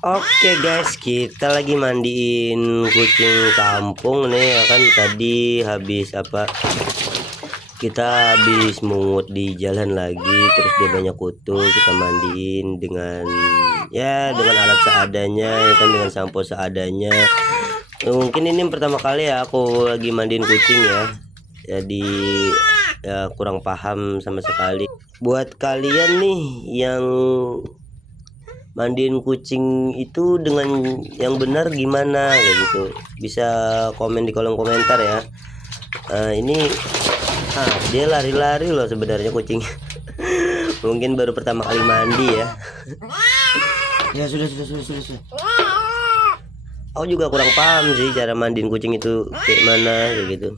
Oke guys, kita lagi mandiin kucing kampung nih ya kan. Tadi habis apa? Kita habis mungut di jalan lagi, terus dia banyak kutu, kita mandiin dengan dengan alat seadanya ya kan, dengan sampo seadanya. Mungkin ini pertama kali ya aku lagi mandiin kucing ya. Jadi ya kurang paham sama sekali. Buat kalian nih yang mandiin kucing itu dengan yang benar gimana kayak gitu, bisa komen di kolom komentar ya. Ini dia lari-lari loh sebenarnya kucing. Mungkin baru pertama kali mandi ya. Ya sudah. Aku juga kurang paham sih cara mandiin kucing itu kayak mana kayak gitu.